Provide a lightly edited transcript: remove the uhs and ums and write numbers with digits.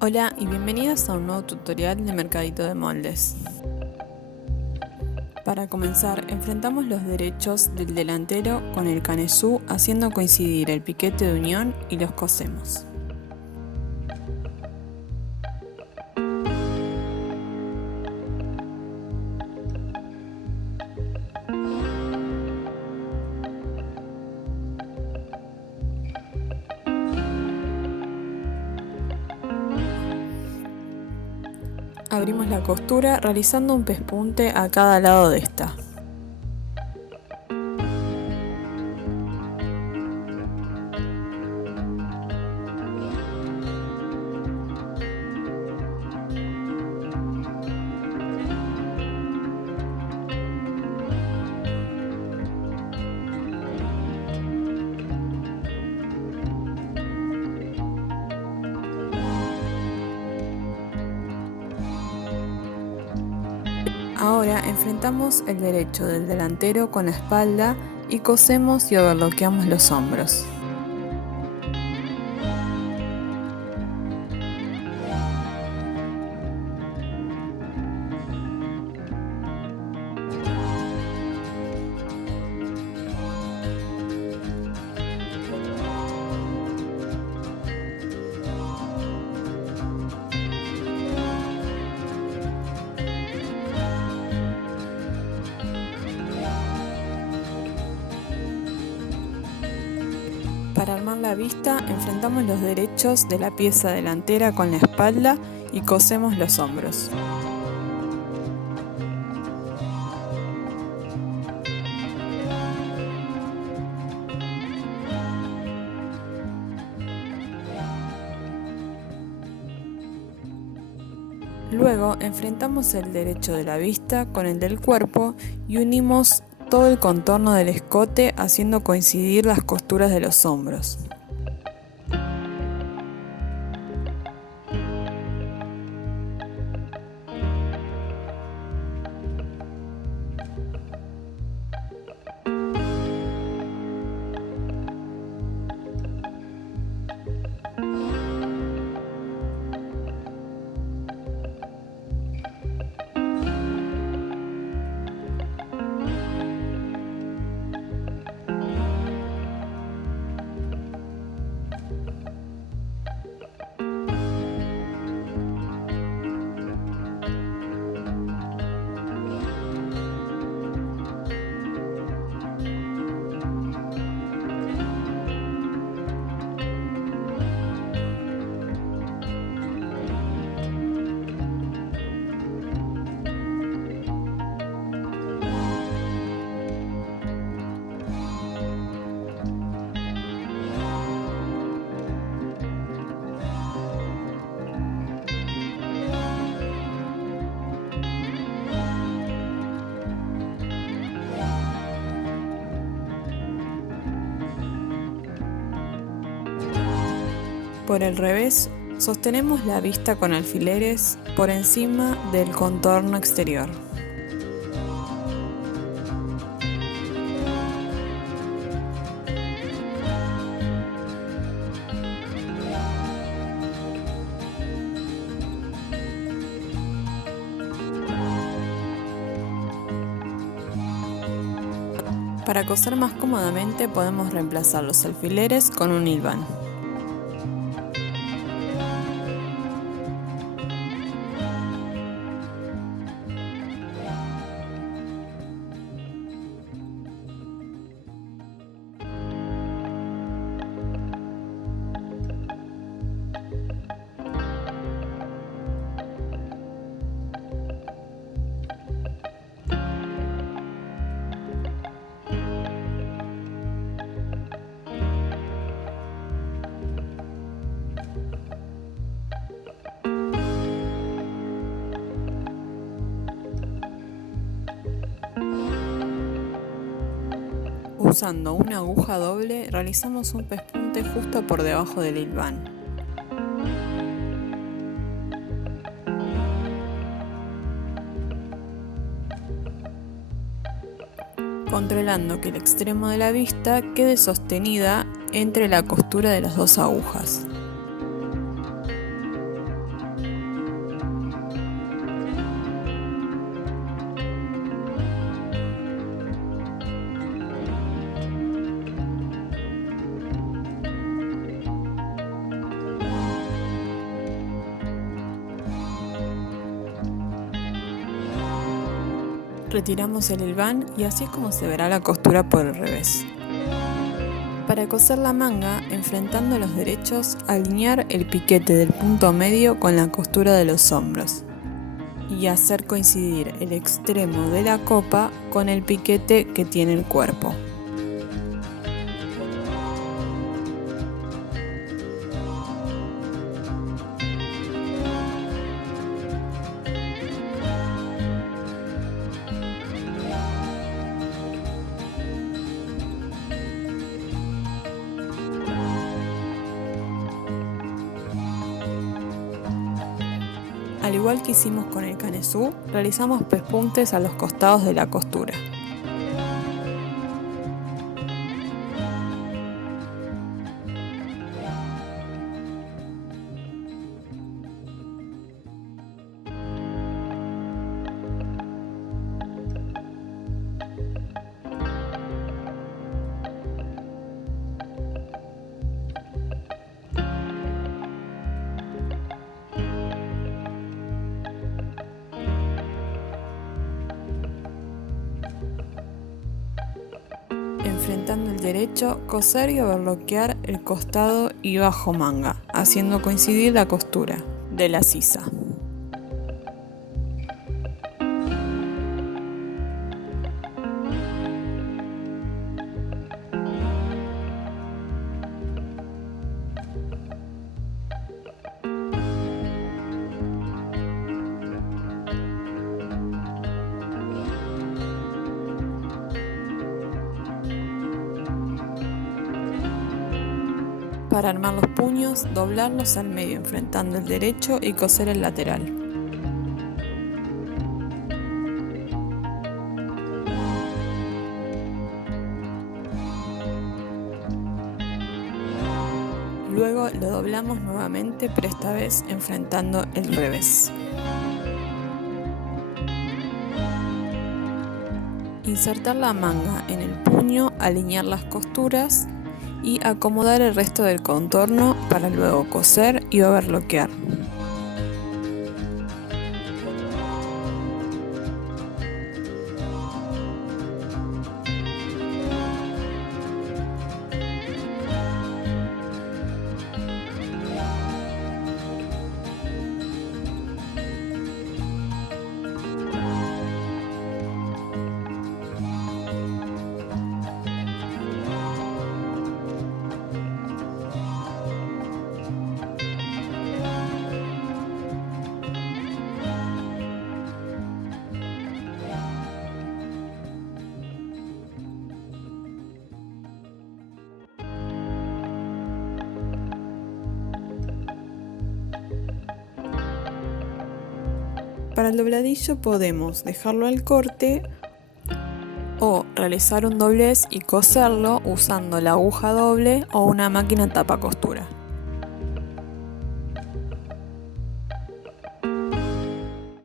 Hola y bienvenidas a un nuevo tutorial de Mercadito de Moldes. Para comenzar, enfrentamos los derechos del delantero con el canesú haciendo coincidir el piquete de unión y los cosemos. Abrimos la costura realizando un pespunte a cada lado de esta. Ahora enfrentamos el derecho del delantero con la espalda y cosemos y overloqueamos los hombros. Para armar la vista, enfrentamos los derechos de la pieza delantera con la espalda y cosemos los hombros. Luego enfrentamos el derecho de la vista con el del cuerpo y unimos todo el contorno del escote haciendo coincidir las costuras de los hombros. Por el revés, sostenemos la vista con alfileres por encima del contorno exterior. Para coser más cómodamente podemos reemplazar los alfileres con un hilván. Usando una aguja doble realizamos un pespunte justo por debajo del hilván. Controlando que el extremo de la vista quede sostenida entre la costura de las dos agujas. retiramos el hilván y así es como se verá la costura por el revés. Para coser la manga, enfrentando los derechos, alinear el piquete del punto medio con la costura de los hombros y hacer coincidir el extremo de la copa con el piquete que tiene el cuerpo. Al igual que hicimos con el canesú, realizamos pespuntes a los costados de la costura. Enfrentando el derecho, coser y overloquear el costado y bajo manga, haciendo coincidir la costura de la sisa. Para armar los puños, doblarlos al medio enfrentando el derecho y coser el lateral. Luego lo doblamos nuevamente, pero esta vez enfrentando el revés. Insertar la manga en el puño, alinear las costuras y acomodar el resto del contorno para luego coser y overloquear. Para el dobladillo podemos dejarlo al corte o realizar un doblez y coserlo usando la aguja doble o una máquina tapa costura.